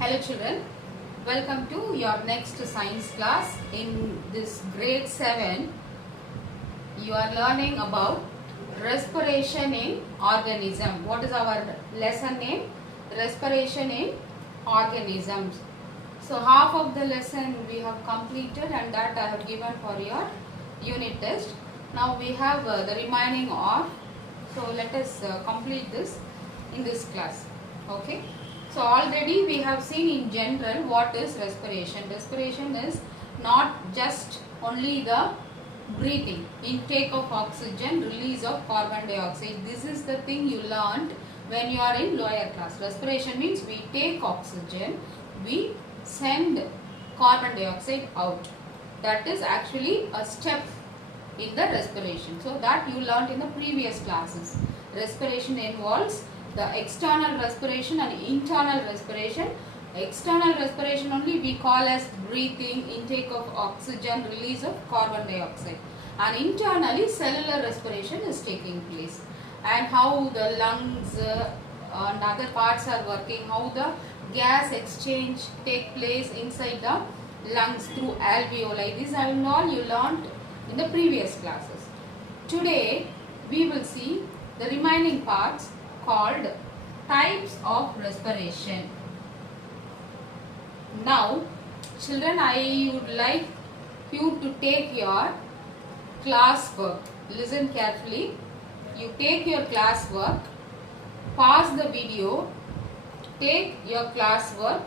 Hello children, welcome to your next science class. In this grade 7, you are learning about respiration in organism. What is our lesson name? Respiration in organisms. So half of the lesson we have completed and that I have given for your unit test. Now we have the remaining of, so let us complete this in this class. Okay. So already we have seen in general what is respiration. Respiration is not just only the breathing, intake of oxygen, release of carbon dioxide. This is the thing you learned when you are in lower class. Respiration means we take oxygen, we send carbon dioxide out. That is actually a step in the respiration. So that you learned in the previous classes. Respiration involves the external respiration and internal respiration. External respiration only we call as breathing, intake of oxygen, release of carbon dioxide. And internally cellular respiration is taking place. And how the lungs and other parts are working, how the gas exchange take place inside the lungs through alveoli. These are all you learned in the previous classes. Today we will see the remaining parts called types of respiration. Now children, I would like you to take your class work. Listen carefully. You take your class work, pause the video, take your class work.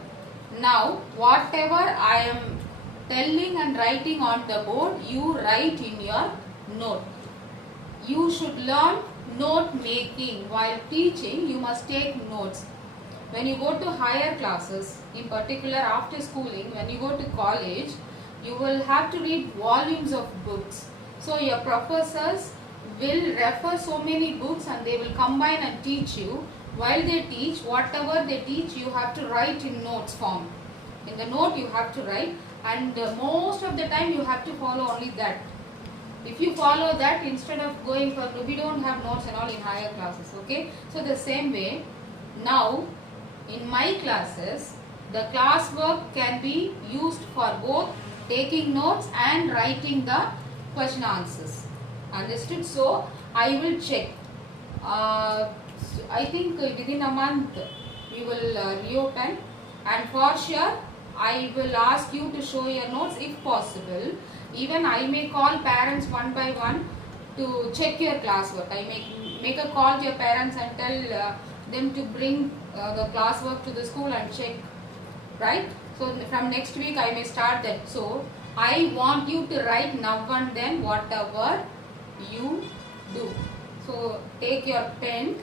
Now whatever I am telling and writing on the board, you write in your note. You should learn note making. While teaching, you must take notes. When you go to higher classes, in particular after schooling, when you go to college, you will have to read volumes of books. So your professors will refer so many books and they will combine and teach you. While they teach, whatever they teach, you have to write in notes form. In the note you have to write, and most of the time you have to follow only that. If you follow that, instead of going for, we don't have notes and all in higher classes, okay? So the same way, now in my classes, the class work can be used for both taking notes and writing the question answers. Understood? So I will check. I think within a month we will reopen, and for sure I will ask you to show your notes if possible. Even I may call parents one by one to check your classwork. I may make a call to your parents and tell them to bring the classwork to the school and check. Right? So from next week I may start that. So I want you to write now and then whatever you do. So take your pen,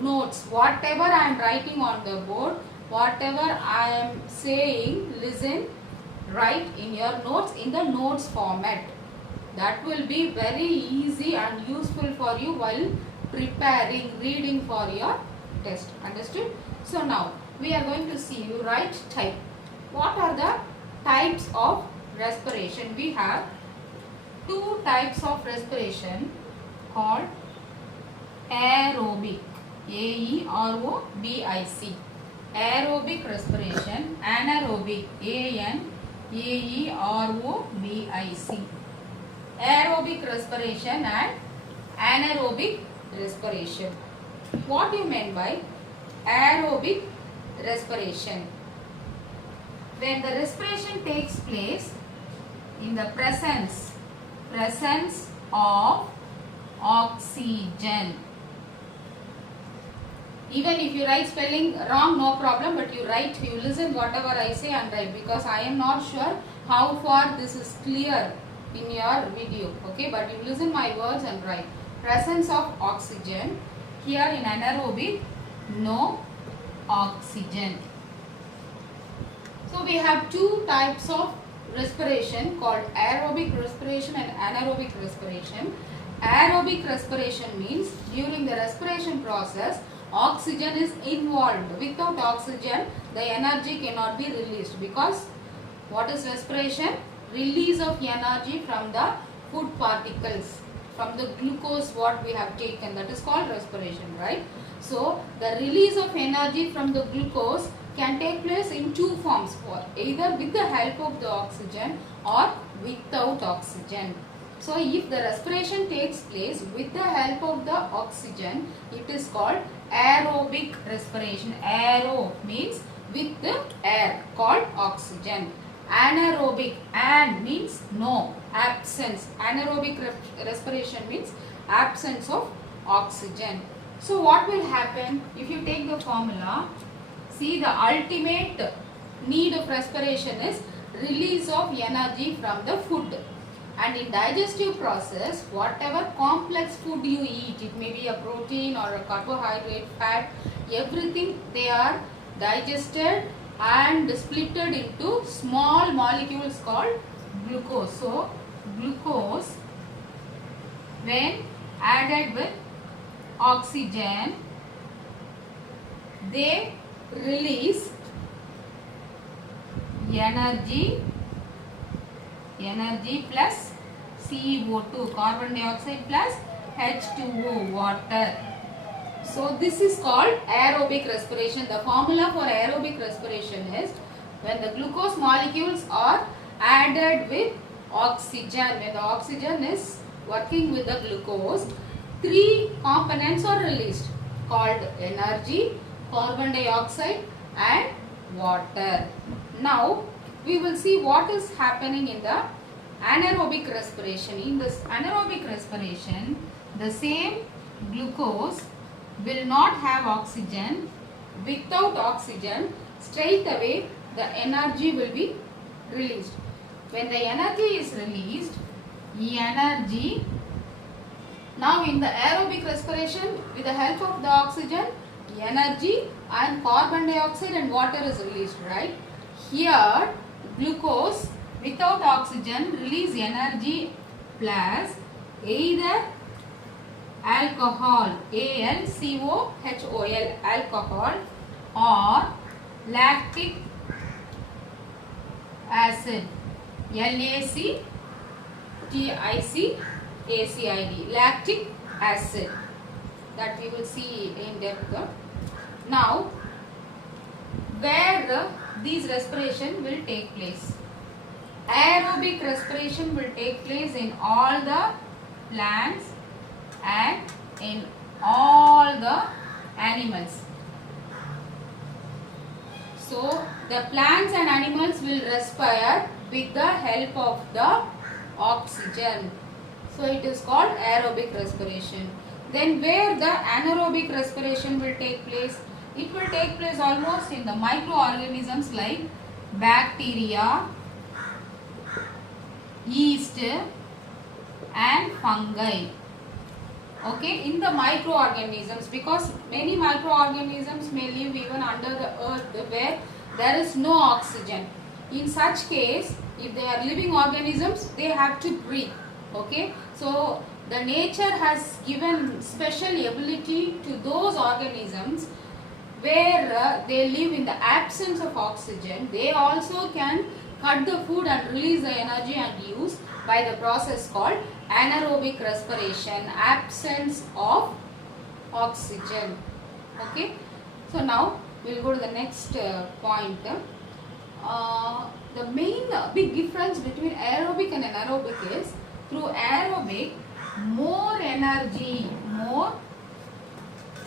notes, whatever I am writing on the board, whatever I am saying, listen, write in your notes in the notes format. That will be very easy and useful for you while preparing, reading for your test. Understood? So now we are going to see you write type. What are the types of respiration? We have two types of respiration called aerobic. A-E-R-O-B-I-C. Aerobic respiration, anaerobic, A-N-A-E-R-O-B-I-C. Aerobic respiration and anaerobic respiration. What do you mean by aerobic respiration? When the respiration takes place in the presence of oxygen. Even if you write spelling wrong, no problem, but you write, you listen whatever I say and write, because I am not sure how far this is clear in your video, okay? But you listen my words and write. Presence of oxygen. Here in anaerobic, no oxygen. So we have two types of respiration called aerobic respiration and anaerobic respiration. Aerobic respiration means during the respiration process, oxygen is involved. Without oxygen, the energy cannot be released, because what is respiration? Release of energy from the food particles, from the glucose what we have taken, that is called respiration, right? So the release of energy from the glucose can take place in two forms, or either with the help of the oxygen or without oxygen. So if the respiration takes place with the help of the oxygen, it is called aerobic respiration. Aero means with the air, called oxygen. Anaerobic, an means no, absence. Anaerobic respiration means absence of oxygen. So what will happen if you take the formula? See, the ultimate need of respiration is release of energy from the food. And in digestive process, whatever complex food you eat, it may be a protein or a carbohydrate, fat, everything they are digested and splitted into small molecules called glucose. So, glucose when added with oxygen, they release energy plus CO2, carbon dioxide plus H2O, water. So this is called aerobic respiration. The formula for aerobic respiration is when the glucose molecules are added with oxygen. When the oxygen is working with the glucose, three components are released called energy, carbon dioxide and water. Now we will see what is happening in the anaerobic respiration. In this anaerobic respiration, the same glucose will not have oxygen. Without oxygen, straight away the energy will be released. When the energy is released, energy, now in the aerobic respiration, with the help of the oxygen, energy and carbon dioxide and water is released, right? Here glucose without oxygen release energy plus either alcohol, AlCOHOL, alcohol, or lactic acid, LACTICACID, lactic acid, that we will see in depth. Now where these respiration will take place? Aerobic respiration will take place in all the plants and in all the animals. So the plants and animals will respire with the help of the oxygen. So it is called aerobic respiration. Then where the anaerobic respiration will take place? It will take place almost in the microorganisms like bacteria, yeast and fungi. Okay, in the microorganisms, because many microorganisms may live even under the earth where there is no oxygen. In such case, if they are living organisms, they have to breathe. Okay, so the nature has given special ability to those organisms where they live in the absence of oxygen. They also can cut the food and release the energy and use by the process called anaerobic respiration, absence of oxygen. Okay, so now we will go to the next point. The main big difference between aerobic and anaerobic is through aerobic more energy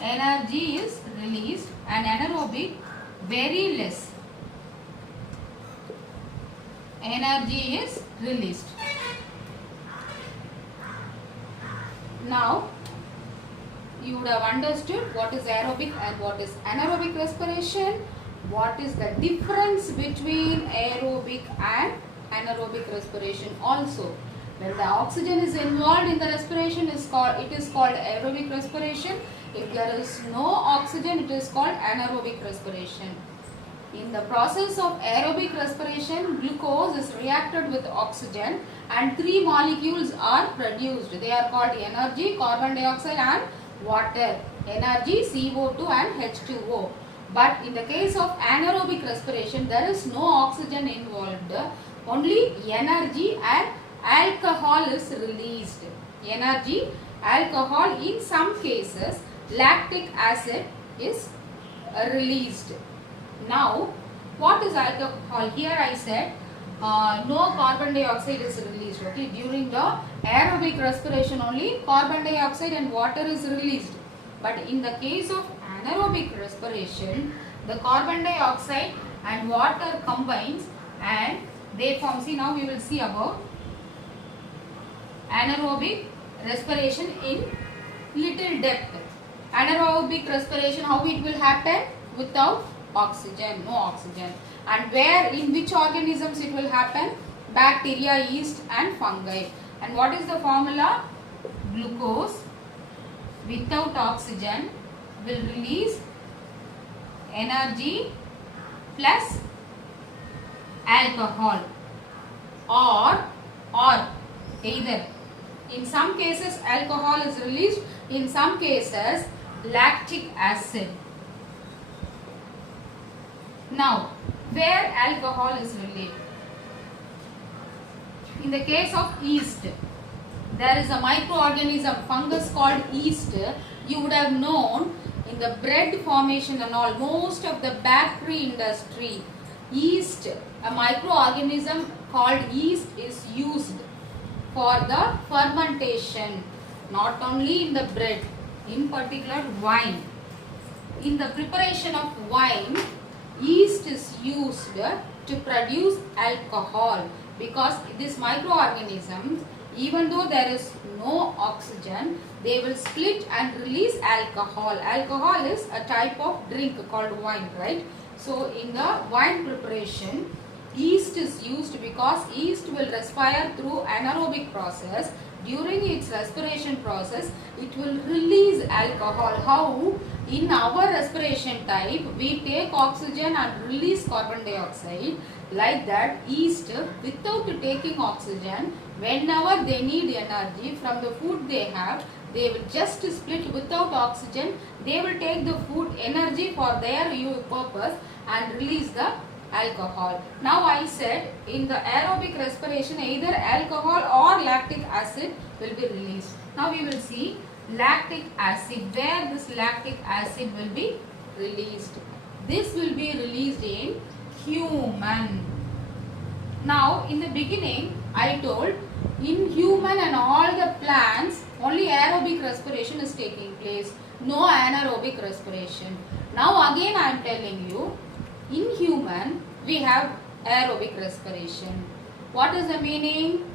is released, and anaerobic very less energy is released. Now you would have understood what is aerobic and what is anaerobic respiration. What is the difference between aerobic and anaerobic respiration also? When the oxygen is involved in the respiration, it is called aerobic respiration. If there is no oxygen, it is called anaerobic respiration. In the process of aerobic respiration, glucose is reacted with oxygen and three molecules are produced. They are called energy, carbon dioxide and water. Energy, CO2 and H2O. But in the case of anaerobic respiration, there is no oxygen involved. Only energy and alcohol is released. Energy, alcohol, in some cases lactic acid is released. Now, what is alcohol? Here I said no carbon dioxide is released. Okay, during the aerobic respiration only carbon dioxide and water is released. But in the case of anaerobic respiration, the carbon dioxide and water combines and they form. See, now we will see about anaerobic respiration in little depth. Anaerobic respiration, how it will happen? Without oxygen, no oxygen. And where, in which organisms it will happen? Bacteria, yeast and fungi. And what is the formula? Glucose without oxygen will release energy plus alcohol, or either. In some cases alcohol is released, in some cases lactic acid. Now, where alcohol is released? In the case of yeast, there is a microorganism, fungus called yeast. You would have known in the bread formation and all, most of the bakery industry, yeast, a microorganism called yeast is used for the fermentation, not only in the bread, in particular wine. In the preparation of wine, yeast is used to produce alcohol, because these microorganisms, even though there is no oxygen, they will split and release alcohol. Alcohol is a type of drink called wine, right? So in the wine preparation, yeast is used because yeast will respire through anaerobic process. During its respiration process, it will release alcohol. How? In our respiration type, we take oxygen and release carbon dioxide. Like that, yeast, without taking oxygen, whenever they need energy from the food they have, they will just split without oxygen. They will take the food energy for their purpose and release the alcohol. Now I said in the aerobic respiration either alcohol or lactic acid will be released. Now we will see lactic acid, where this lactic acid will be released. This will be released in human. Now in the beginning I told in human and all the plants only aerobic respiration is taking place, no anaerobic respiration. Now again I am telling you, in human we have aerobic respiration. What is the meaning?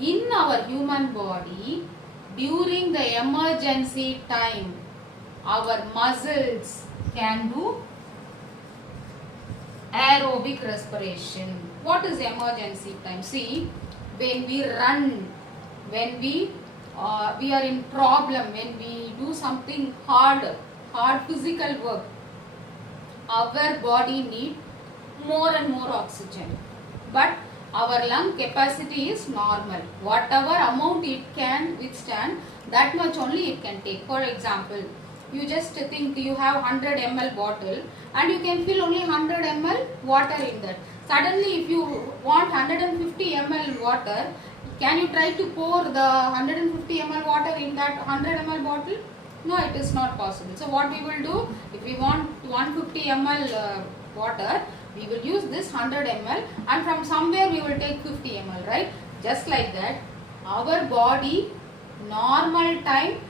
In our human body, during the emergency time, our muscles can do aerobic respiration. What is emergency time? See, when we run, when we are in problem, when we do something hard physical work, our body need more and more oxygen, but our lung capacity is normal. Whatever amount it can withstand, that much only it can take. For example, you just think you have 100 ml bottle and you can fill only 100 ml water in that. Suddenly if you want 150 ml water, can you try to pour the 150 ml water in that 100 ml bottle? No, it is not possible. So what we will do, if we want 150 ml water, we will use this 100 ml and from somewhere we will take 50 ml, right? Just like that, our body, normal time,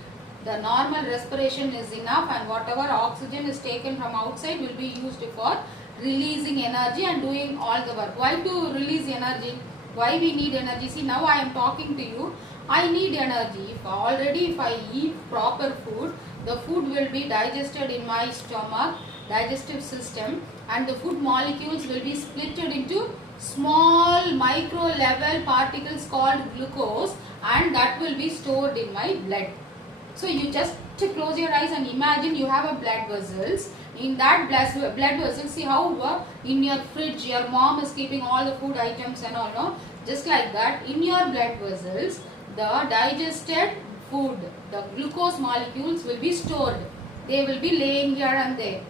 the normal respiration is enough and whatever oxygen is taken from outside will be used for releasing energy and doing all the work. Why to release energy? Why we need energy? See, now I am talking to you, I need energy. If I eat proper food, the food will be digested in my stomach, digestive system, and the food molecules will be splitted into small micro level particles called glucose, and that will be stored in my blood. So you just close your eyes and imagine you have a blood vessels. In that blood vessels, see how in your fridge your mom is keeping all the food items and all, no? Just like that, in your blood vessels, the digested food, the glucose molecules will be stored. They will be laying here and there.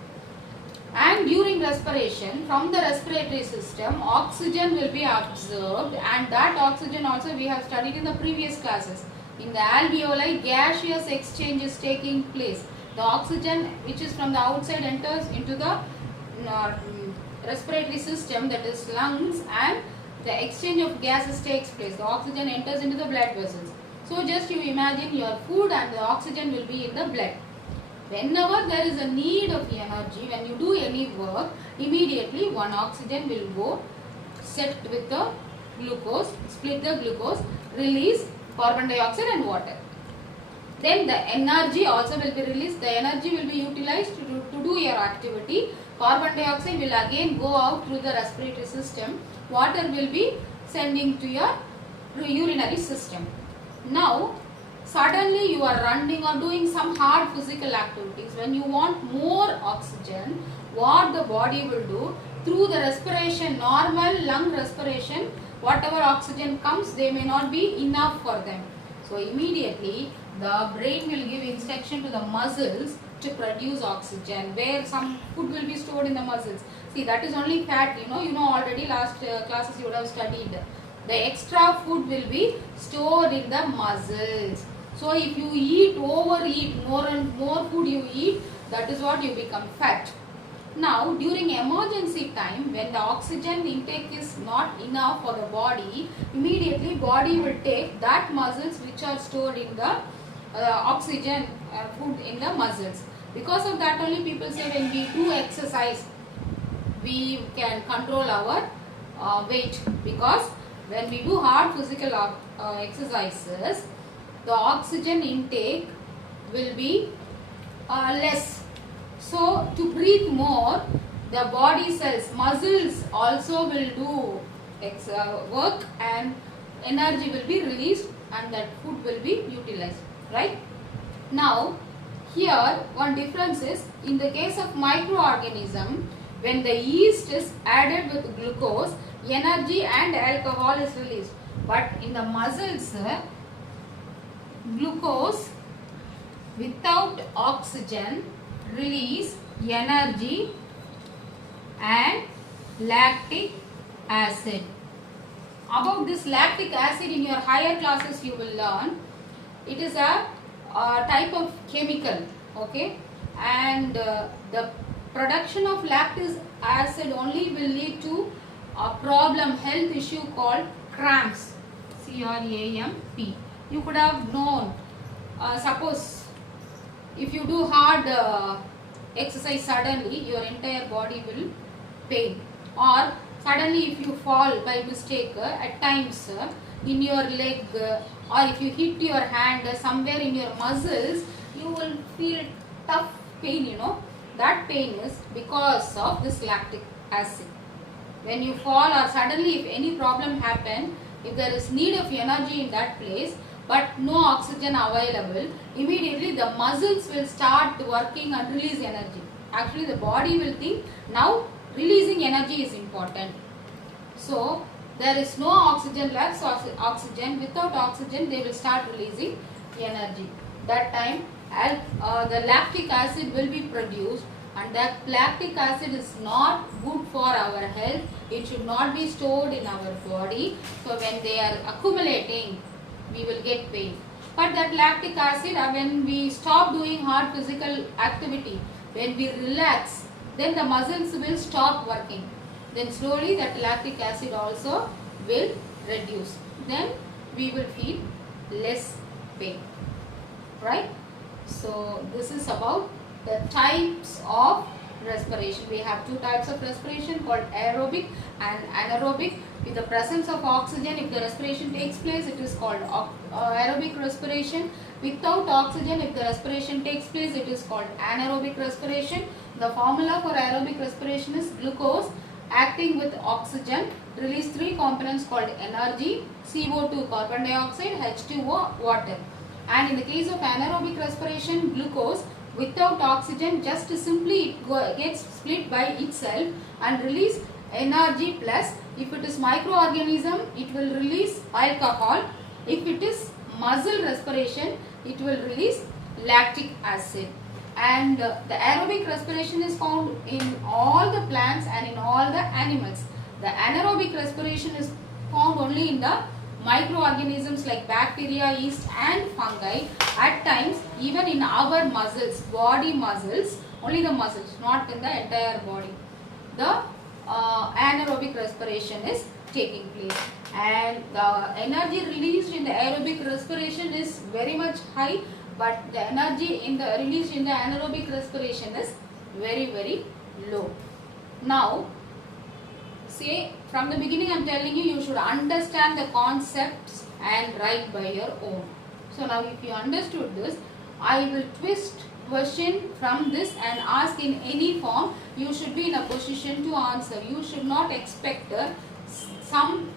And during respiration, from the respiratory system, oxygen will be absorbed, and that oxygen also we have studied in the previous classes. In the alveoli, gaseous exchange is taking place. The oxygen which is from the outside enters into the respiratory system, that is lungs, and the exchange of gases takes place. The oxygen enters into the blood vessels. So just you imagine your food and the oxygen will be in the blood. Whenever there is a need of energy, when you do any work, immediately one oxygen will go set with the glucose, split the glucose, release carbon dioxide and water. Then the energy also will be released. The energy will be utilized to do your activity. Carbon dioxide will again go out through the respiratory system. Water will be sending to your urinary system. Now, suddenly you are running or doing some hard physical activities. When you want more oxygen, what the body will do, through the respiration, normal lung respiration, whatever oxygen comes, they may not be enough for them. So immediately the brain will give instruction to the muscles to produce oxygen, where some food will be stored in the muscles. See, that is only fat, you know already last classes you would have studied. The extra food will be stored in the muscles. So if you overeat, more and more food you eat, that is what you become fat. Now, during emergency time, when the oxygen intake is not enough for the body, immediately body will take that muscles which are stored in the oxygen food in the muscles. Because of that only people say when we do exercise, we can control our weight, because when we do hard physical exercises, the oxygen intake will be less. So to breathe more, the body cells, muscles also will do work and energy will be released and that food will be utilized, right? Now here one difference is, in the case of microorganism, when the yeast is added with glucose, energy and alcohol is released. But in the muscles, glucose without oxygen release energy and lactic acid. About this lactic acid, in your higher classes you will learn. It is a type of chemical, okay, and the production of lactic acid only will lead to a problem, health issue called cramps, C-R-A-M-P. You could have known, suppose if you do hard exercise, suddenly your entire body will pain, or suddenly if you fall by mistake at times in your leg, or if you hit your hand somewhere in your muscles, you will feel tough pain, that pain is because of this lactic acid. When you fall or suddenly if any problem happen, if there is need of energy in that place but no oxygen available, immediately the muscles will start working and release energy. Actually the body will think now releasing energy is important. So there is no oxygen left, so oxygen, without oxygen they will start releasing energy. That time the lactic acid will be produced, and that lactic acid is not good for our health. It should not be stored in our body. So when they are accumulating, we will get pain. But that lactic acid, when we stop doing hard physical activity, when we relax, then the muscles will stop working. Then slowly that lactic acid also will reduce. Then we will feel less pain, right? So this is about the types of respiration. We have two types of respiration called aerobic and anaerobic. With the presence of oxygen, if the respiration takes place, it is called aerobic respiration. Without oxygen, if the respiration takes place, it is called anaerobic respiration. The formula for aerobic respiration is glucose acting with oxygen release three components called energy, CO2 carbon dioxide, H2O water. And in the case of anaerobic respiration, glucose without oxygen just simply gets split by itself and release energy, plus if it is microorganism it will release alcohol. If it is muscle respiration, it will release lactic acid. And the aerobic respiration is found in all the plants and in all the animals. The anaerobic respiration is found only in the microorganisms like bacteria, yeast and fungi. At times even in our muscles, body muscles, only the muscles, not in the entire body. The anaerobic respiration is taking place, and the energy released in the aerobic respiration is very much high, but the energy released in the anaerobic respiration is very low. Now, say from the beginning I am telling you, you should understand the concepts and write by your own. So now if you understood this, I will twist question from this and ask in any form. You should be in a position to answer. You should not expect some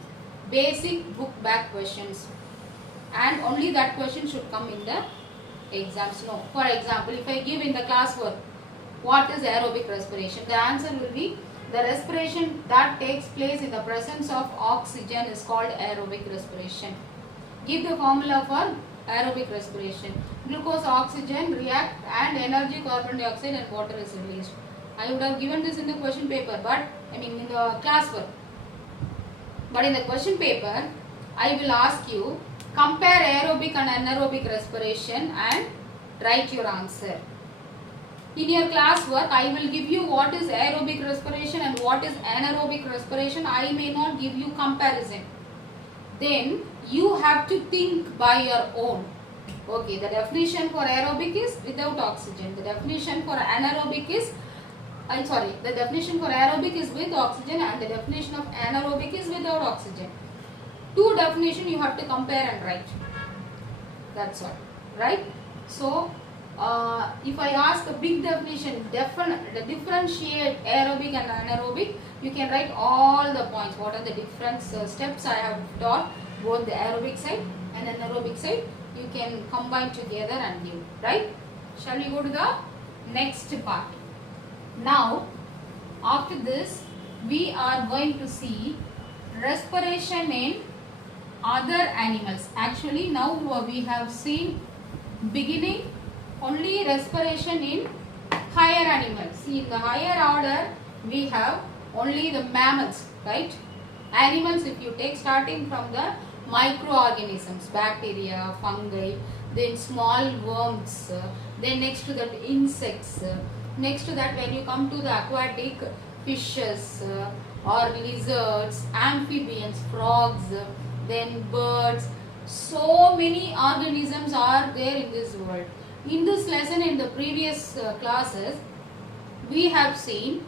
basic book back questions, and only that question should come in the exams. No. For example, if I give in the classwork, what is aerobic respiration? The answer will be the respiration that takes place in the presence of oxygen is called aerobic respiration. Give the formula for aerobic respiration. Glucose, oxygen react and energy, carbon dioxide and water is released. I would have given this in the question paper, but in the classwork. But in the question paper, I will ask you, compare aerobic and anaerobic respiration and write your answer. In your classwork, I will give you what is aerobic respiration and what is anaerobic respiration. I may not give you comparison. Then you have to think by your own. Okay, the definition for aerobic is without oxygen. The definition for anaerobic is, the definition for aerobic is with oxygen, and the definition of anaerobic is without oxygen. Two definitions you have to compare and write. That's all, right? So, if I ask a big definition, differentiate aerobic and anaerobic, you can write all the points. What are the different steps I have taught, both the aerobic side and anaerobic side. You can combine together and give, right? Shall we go to the next part? Now, after this, we are going to see respiration in other animals. Actually, now we have seen beginning only respiration in higher animals. See, in the higher order, we have only the mammals, right? Animals, if you take starting from the microorganisms, bacteria, fungi, then small worms, then next to that insects, next to that when you come to the aquatic fishes or lizards, amphibians, frogs, then birds, so many organisms are there in this world. In this lesson, in the previous classes, we have seen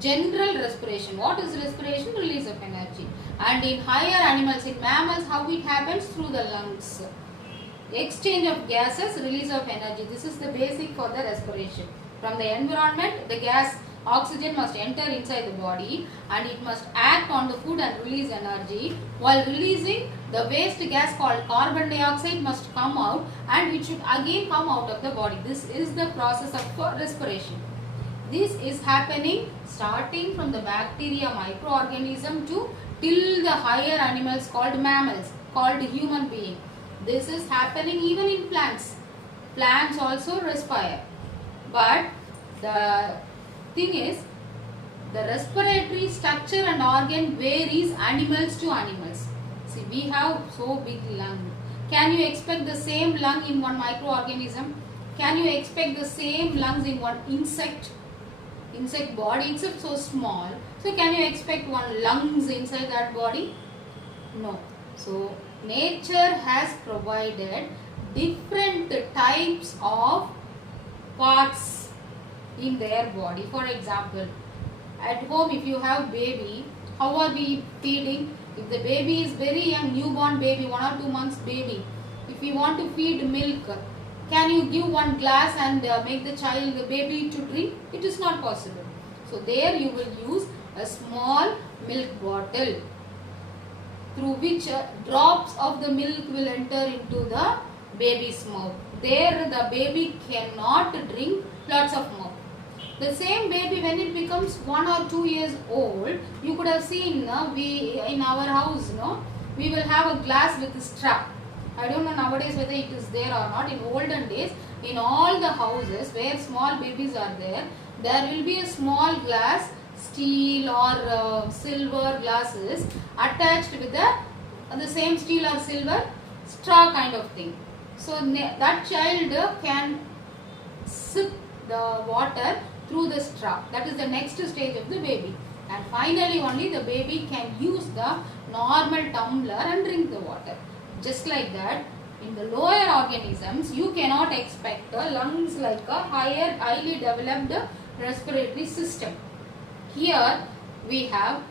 general respiration. What is respiration? Release of energy. And in higher animals, in mammals, how it happens? Through the lungs. Exchange of gases, release of energy. This is the basic for the respiration. From the environment, the gas oxygen must enter inside the body and it must act on the food and release energy. While releasing, the waste gas called carbon dioxide must come out and it should again come out of the body. This is the process of respiration. This is happening starting from the bacteria microorganism to till the higher animals called mammals, called human being. This is happening even in plants. Plants also respire. But the thing is, the respiratory structure and organ varies animals to animals. See, we have so big lung. Can you expect the same lung in one microorganism? Can you expect the same lungs in one insect? Insect body itself so small. So can you expect one lungs inside that body? No. So nature has provided different types of parts in their body. For example, at home if you have baby, how are we feeding? If the baby is very young, newborn baby, 1 or 2 months baby, if we want to feed milk, can you give one glass and make the baby to drink? It is not possible. So there you will use a small milk bottle through which drops of the milk will enter into the baby's mouth. There the baby cannot drink lots of milk. The same baby, when it becomes 1 or 2 years old, you could have seen we in our house, we will have a glass with a straw. I don't know nowadays whether it is there or not. In olden days, in all the houses where small babies are there, there will be a small glass, steel or silver glasses attached with the same steel or silver straw kind of thing. So that child can sip the water through the straw. That is the next stage of the baby. and finally only the baby can use the normal tumbler and drink the water. Just like that, in the lower organisms, you cannot expect the lungs like a highly developed respiratory system. Here we have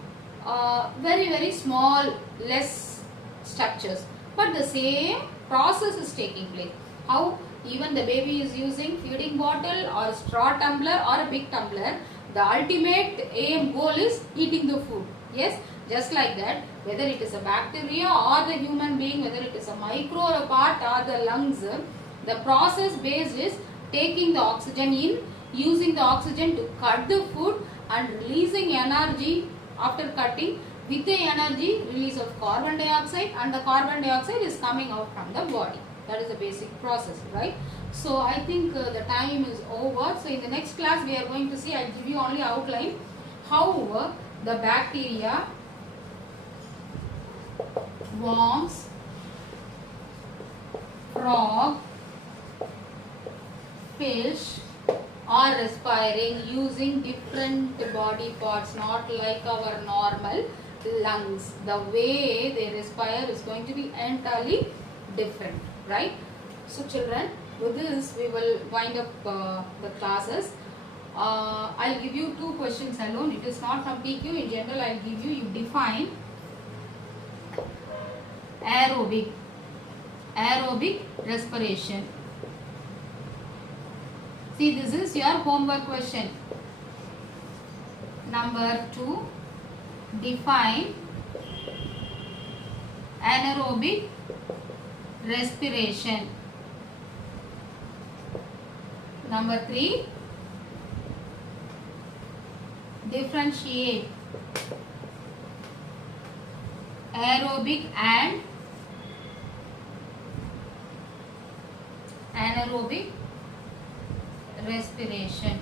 very small, less structures, but the same process is taking place. How? Even the baby is using feeding bottle or straw tumbler or a big tumbler, the ultimate aim goal is eating the food. Yes, just like that, whether it is a bacteria or the human being, whether it is a micro or a part or the lungs, the process base is taking the oxygen in, using the oxygen to cut the food and releasing energy after cutting. With the energy, release of carbon dioxide, and the carbon dioxide is coming out from the body. That is the basic process, right? So I think the time is over. So in the next class we are going to see, I will give you only outline how the bacteria, worms, frog, fish are respiring using different body parts, not like our normal lungs. The way they respire is going to be entirely different, right? So children, with this we will wind up the classes. I'll give you 2 questions alone. It is not from PQ. In general, I'll give you define aerobic respiration. See, this is your homework question. Number 2, define anaerobic respiration. Number 3, differentiate aerobic and anaerobic respiration.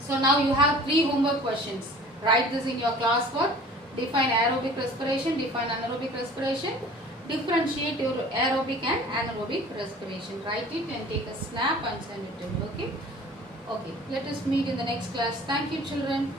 So now you have 3 homework questions. Write this in your classwork. Define aerobic respiration, define anaerobic respiration, differentiate your aerobic and anaerobic respiration. Write it and take a snap and send it to me. Okay? Okay. Let us meet in the next class. Thank you, children.